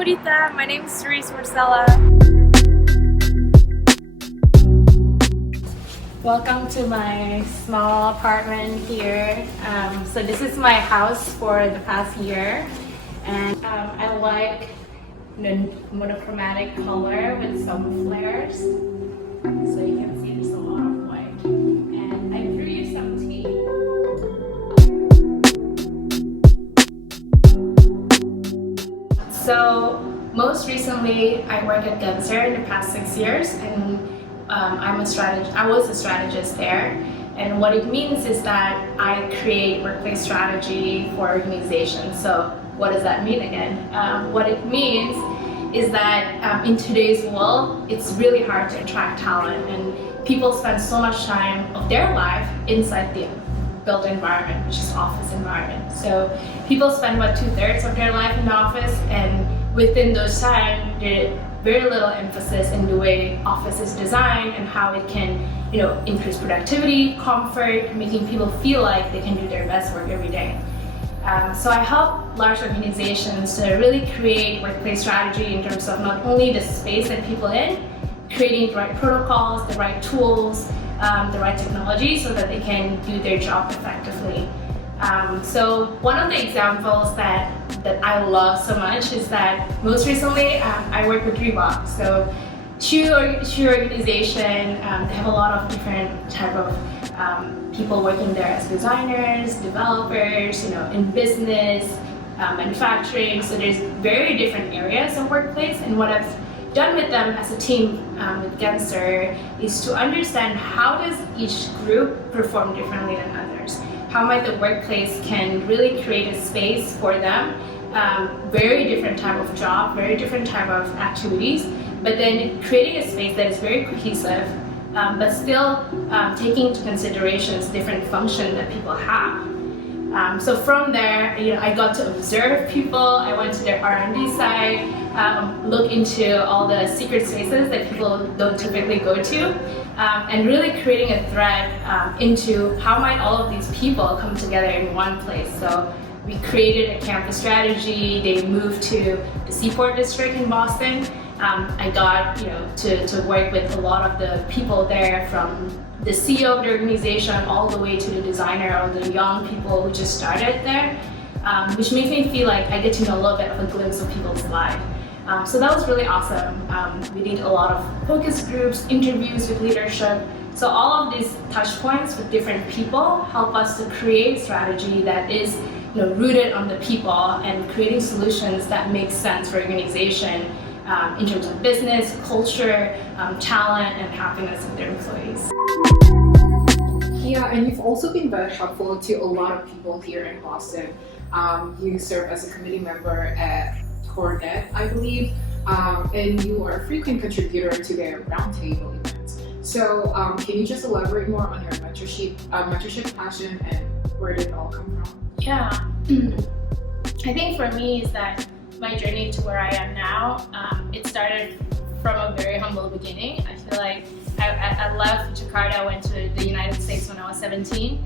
Mudita. My name is Cerise Marcela. Welcome to my small apartment here. So this is my house for the past year, and I like the monochromatic color with some flares. So you can see there's a lot of white, and I threw you some tea. So most recently, I worked at Gensler in the past 6 years, and I was a strategist there. And what it means is that I create workplace strategy for organizations. So what does that mean again? What it means is that in today's world, it's really hard to attract talent, and people spend so much time of their life inside the built environment, which is office environment. So people spend about 2/3 of their life in the office, and within those time, there's very little emphasis in the way office is designed and how it can, increase productivity, comfort, making people feel like they can do their best work every day. So I help large organizations to really create workplace strategy in terms of not only the space that people in, creating the right protocols, the right tools, the right technology so that they can do their job effectively. So one of the examples that I love so much is that most recently I work with Reebok. So shoe organization, they have a lot of different type of people working there as designers, developers, in business, manufacturing. So there's very different areas of workplace, and what I've done with them as a team with Gensler is to understand how does each group perform differently than others. How might the workplace can really create a space for them, very different type of job, very different type of activities, but then creating a space that is very cohesive, but still taking into considerations different functions that people have. So from there, I got to observe people. I went to their R&D side, look into all the secret spaces that people don't typically go to, and really creating a thread into how might all of these people come together in one place. So we created a campus strategy. They moved to the Seaport District in Boston. I got to work with a lot of the people there, from the CEO of the organization all the way to the designer or the young people who just started there, which makes me feel like I get to know a little bit of a glimpse of people's life. So that was really awesome. We did a lot of focus groups, interviews with leadership. So all of these touch points with different people help us to create strategy that is rooted on the people and creating solutions that make sense for organization in terms of business, culture, talent, and happiness of their employees. Yeah, and you've also been very helpful to a lot of people here in Boston. You serve as a committee member at Cornet, I believe, and you are a frequent contributor to their roundtable events. So can you just elaborate more on your mentorship passion and where did it all come from? Yeah, I think for me is that my journey to where I am now, it started from a very humble beginning. I feel like I left Jakarta, went to the United States when I was 17.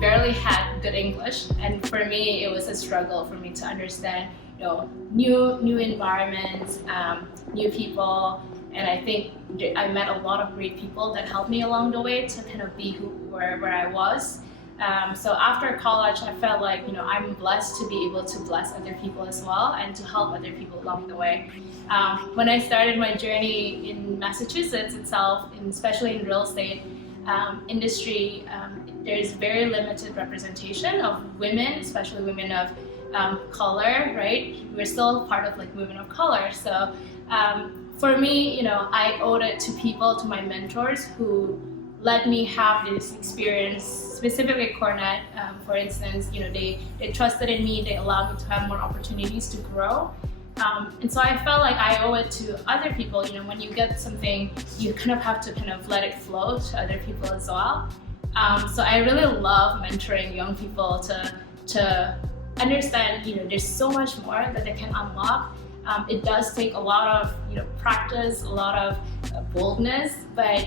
Barely had good English, and for me it was a struggle for me to understand new environments, new people, and I think I met a lot of great people that helped me along the way to kind of be where I was. So after college, I felt like I'm blessed to be able to bless other people as well and to help other people along the way. When I started my journey in Massachusetts itself, especially in real estate industry, there's very limited representation of women, especially women of color, right? We're still part of women of color. So for me, I owed it to people, to my mentors who let me have this experience, specifically Cornet, for instance. They trusted in me, they allowed me to have more opportunities to grow. And so I felt like I owe it to other people. When you get something, you kind of have to let it flow to other people as well. So I really love mentoring young people to understand, there's so much more that they can unlock. It does take a lot of practice, a lot of boldness, but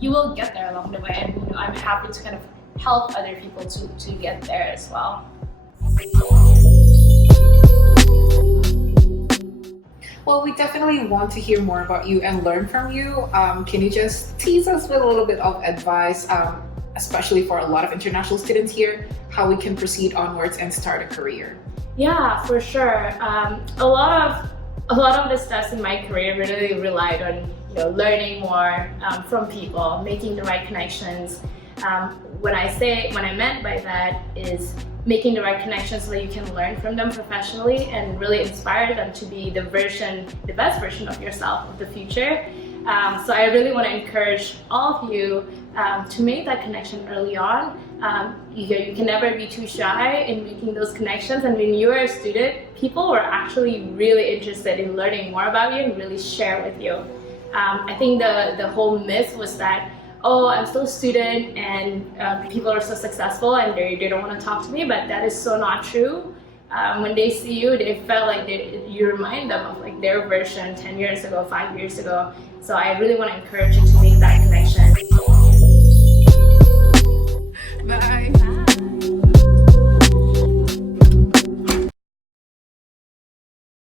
you will get there along the way, and I'm happy to help other people to get there as well. Well, we definitely want to hear more about you and learn from you. Can you just tease us with a little bit of advice, especially for a lot of international students here, how we can proceed onwards and start a career? Yeah, for sure. A lot of the steps in my career really relied on learning more from people, making the right connections. What I meant by that is making the right connections so that you can learn from them professionally and really inspire them to be the best version of yourself of the future. So I really want to encourage all of you to make that connection early on. You can never be too shy in making those connections, and when you're a student, people are actually really interested in learning more about you and really share with you. I think the whole myth was that, oh, I'm still a student and people are so successful and they don't want to talk to me, but that is so not true. When they see you, they felt like you remind them of like their version 10 years ago, 5 years ago. So I really want to encourage you to make that connection